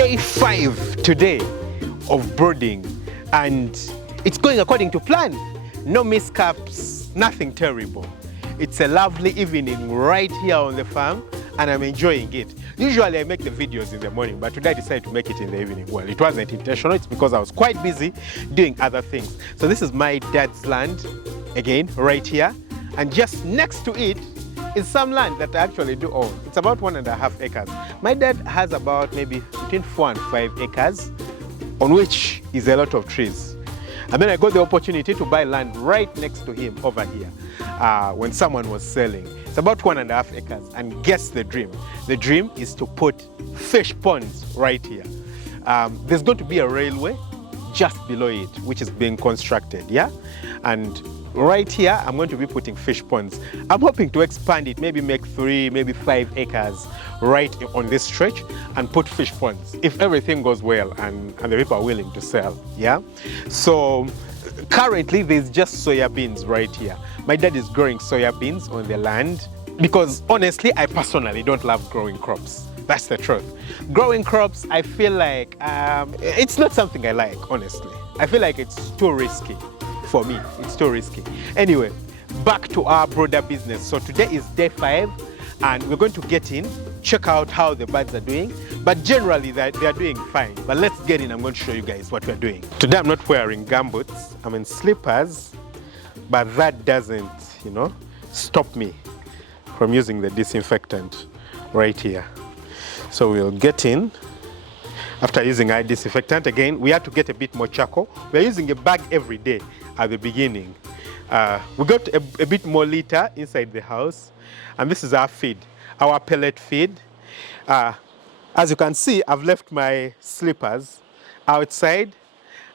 Day 5 today of brooding, and it's going according to plan. No mishaps, nothing terrible. It's a lovely evening right here on the farm, and I'm enjoying it. Usually I make the videos in the morning, but today I decided to make it in the evening. Well, it wasn't intentional, it's because I was quite busy doing other things. So this is my dad's land, again, right here. And just next to it is some land that I actually do own. It's about 1.5 acres. My dad has about maybe between 4 and 5 acres, on which is a lot of trees. And then I got the opportunity to buy land right next to him over here when someone was selling. It's about 1.5 acres. And guess the dream. The dream is to put fish ponds right here. There's going to be a railway just below it, which is being constructed, yeah? And right here, I'm going to be putting fish ponds. I'm hoping to expand it, maybe make 3, maybe 5 acres right on this stretch and put fish ponds, if everything goes well and the people are willing to sell, yeah? So currently, there's just soya beans right here. My dad is growing soya beans on the land because honestly, I personally don't love growing crops. That's the truth. Growing crops, I feel like it's not something I like, honestly. I feel like it's too risky. For me, it's too risky. Anyway, back to our broader business. So today is day 5, and we're going to get in, check out how the birds are doing. But generally, they are doing fine. But let's get in. I'm going to show you guys what we're doing. Today, I'm not wearing gumboots. I'm in slippers, but that doesn't, stop me from using the disinfectant right here. So we'll get in. After using our disinfectant, again, we have to get a bit more charcoal. We're using a bag every day at the beginning. We got a bit more litter inside the house. And this is our feed, our pellet feed. As you can see, I've left my slippers outside.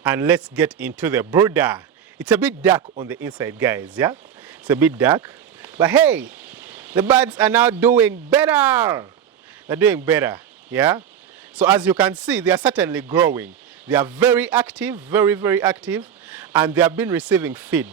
And let's get into the brooder. It's a bit dark on the inside, guys, yeah? It's a bit dark. But hey, the birds are now doing better. They're doing better, yeah? So as you can see, they are certainly growing. They are very active, very, very active. And they have been receiving feed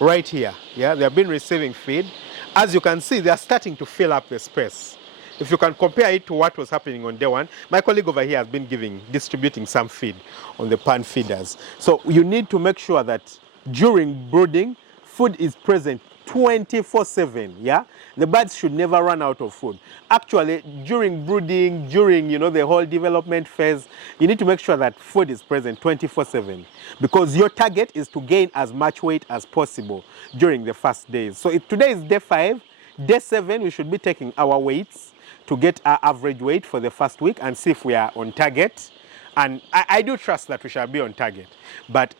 right here. Yeah, they have been receiving feed. As you can see, they are starting to fill up the space. If you can compare it to what was happening on day 1, my colleague over here has been distributing some feed on the pan feeders. So you need to make sure that during brooding, food is present 24/7, yeah? The birds should never run out of food. Actually, during brooding, during, the whole development phase, you need to make sure that food is present 24/7 because your target is to gain as much weight as possible during the first days. So today is day 5. Day 7, we should be taking our weights to get our average weight for the first week and see if we are on target. And I do trust that we shall be on target. But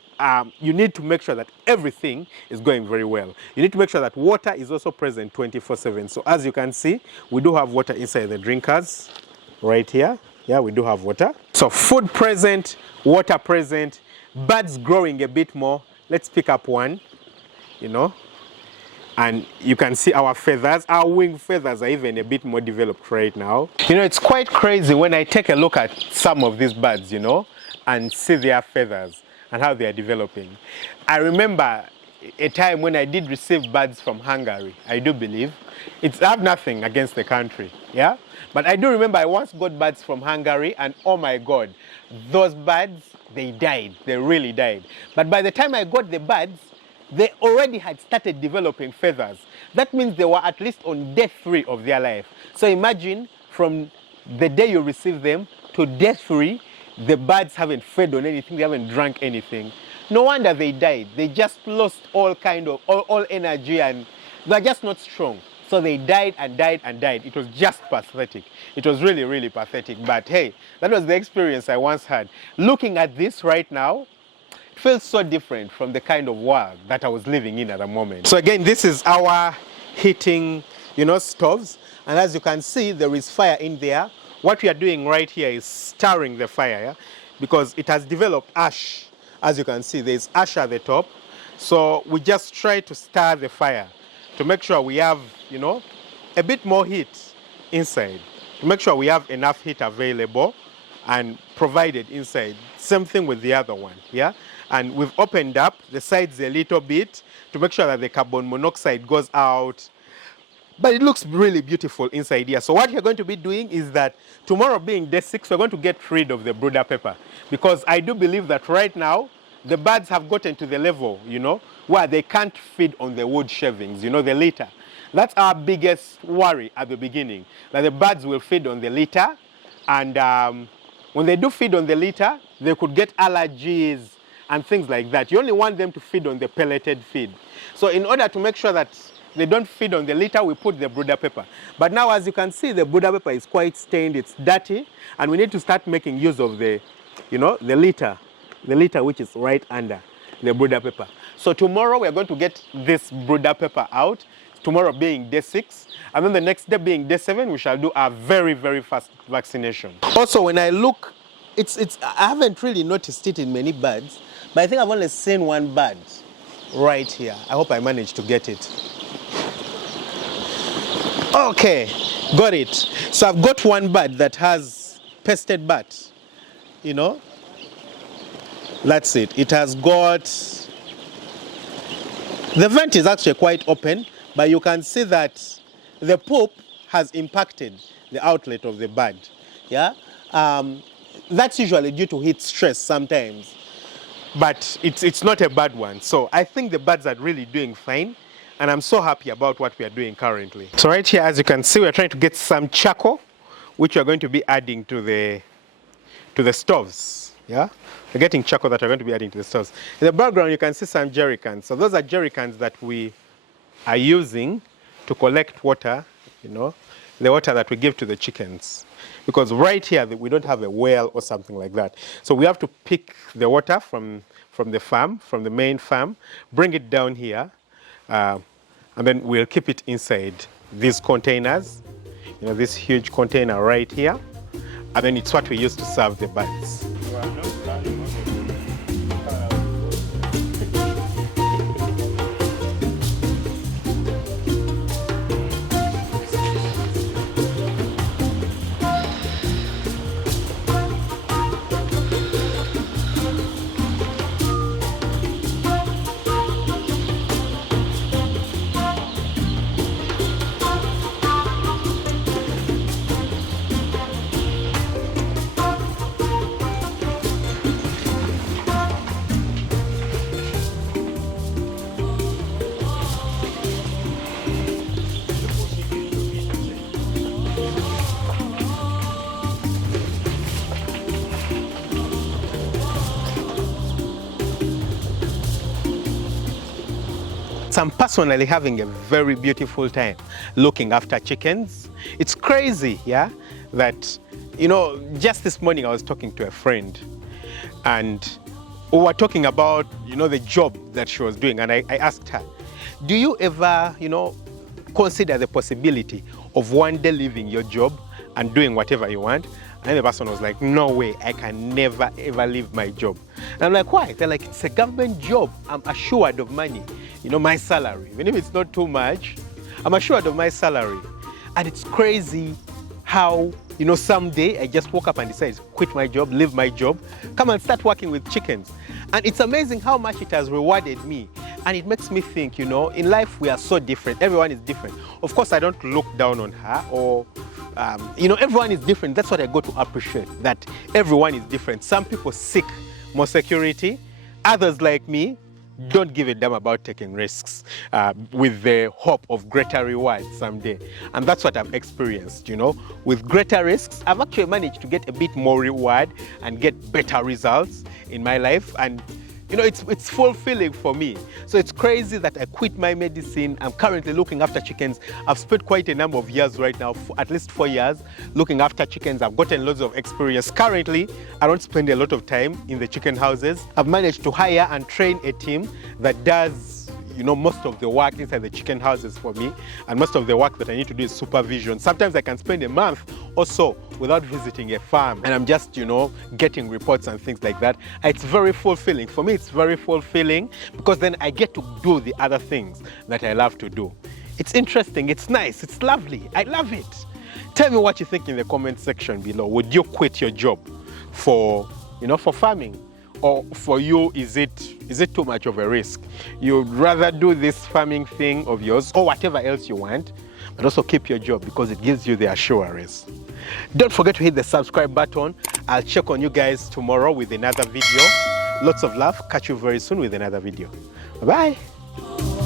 you need to make sure that everything is going very well. You need to make sure that water is also present 24/7. So as you can see, we do have water inside the drinkers right here. Yeah, we do have water. So food present, water present, birds growing a bit more. Let's pick up one, and you can see our feathers. Our wing feathers are even a bit more developed right now. It's quite crazy when I take a look at some of these birds, and see their feathers and how they are developing. I remember a time when I did receive birds from Hungary, I do believe. I have nothing against the country, yeah? But I do remember I once got birds from Hungary, and oh my God, those birds, they died. They really died. But by the time I got the birds, they already had started developing feathers. That means they were at least on day 3 of their life. So imagine from the day you receive them to day 3, the birds haven't fed on anything, they haven't drank anything. No wonder they died. They just lost all energy, and they're just not strong. So they died and died and died. It was just pathetic. It was really, really pathetic. But hey, that was the experience I once had. Looking at this right now, it feels so different from the kind of world that I was living in at the moment. So again, this is our heating, stoves. And as you can see, there is fire in there. What we are doing right here is stirring the fire, yeah? Because it has developed ash. As you can see, there's ash at the top. So we just try to stir the fire to make sure we have, a bit more heat inside. To make sure we have enough heat available and provided inside. Same thing with the other one, yeah? And we've opened up the sides a little bit to make sure that the carbon monoxide goes out. But it looks really beautiful inside here. So what you're going to be doing is that tomorrow being day 6, we're going to get rid of the brooder pepper. Because I do believe that right now, the birds have gotten to the level, where they can't feed on the wood shavings, the litter. That's our biggest worry at the beginning, that the birds will feed on the litter. And when they do feed on the litter, they could get allergies and things like that. You only want them to feed on the pelleted feed. So in order to make sure that they don't feed on the litter, we put the brooder pepper. But now, as you can see, the brooder pepper is quite stained, it's dirty, and we need to start making use of the litter which is right under the brooder pepper. So tomorrow we're going to get this brooder pepper out, tomorrow being day 6, and then the next day being day 7, we shall do our very, very fast vaccination. Also, when I look, I haven't really noticed it in many birds, but I think I've only seen one bird right here. I hope I managed to get it. Okay, got it. So I've got one bird that has pested butt, That's it. It has got, the vent is actually quite open, but you can see that the poop has impacted the outlet of the bird. Yeah, that's usually due to heat stress sometimes, but it's not a bad one. So I think the birds are really doing fine, and I'm so happy about what we are doing currently. So right here, as you can see, we're trying to get some charcoal, which we're going to be adding to the stoves. Yeah, we're getting charcoal that we're going to be adding to the stoves. In the background, you can see some jerry cans. So those are jerry cans that we are using to collect water, the water that we give to the chickens. Because right here, we don't have a well or something like that. So we have to pick the water from the farm, from the main farm, bring it down here, and then we'll keep it inside these containers, this huge container right here, and then it's what we use to serve the birds. I'm personally having a very beautiful time looking after chickens. It's crazy, yeah, that, just this morning I was talking to a friend and we were talking about, the job that she was doing, and I asked her, do you ever, consider the possibility of one day leaving your job and doing whatever you want? And the person was like, no way, I can never ever leave my job. And I'm like, why? They're like, it's a government job, I'm assured of money, my salary. Even if it's not too much, I'm assured of my salary. And it's crazy how, someday I just woke up and decided to quit my job, leave my job, come and start working with chickens. And it's amazing how much it has rewarded me. And it makes me think, in life we are so different. Everyone is different. Of course, I don't look down on her or, everyone is different. That's what I got to appreciate, that everyone is different. Some people seek more security. Others, like me, don't give a damn about taking risks with the hope of greater rewards someday. And that's what I've experienced, With greater risks, I've actually managed to get a bit more reward and get better results in my life. And it's fulfilling for me. So it's crazy that I quit my medicine. I'm currently looking after chickens. I've spent quite a number of years right now, at least 4 years, looking after chickens. I've gotten loads of experience. Currently, I don't spend a lot of time in the chicken houses. I've managed to hire and train a team that does most of the work inside the chicken houses for me, and most of the work that I need to do is supervision. Sometimes I can spend a month or so without visiting a farm, and I'm just, getting reports and things like that. It's very fulfilling. For me, it's very fulfilling because then I get to do the other things that I love to do. It's interesting, it's nice, it's lovely, I love it. Tell me what you think in the comment section below. Would you quit your job for farming? Or for you, is it too much of a risk? You'd rather do this farming thing of yours or whatever else you want, but also keep your job because it gives you the assurance. Don't forget to hit the subscribe button. I'll check on you guys tomorrow with another video. Lots of love. Catch you very soon with another video. Bye-bye.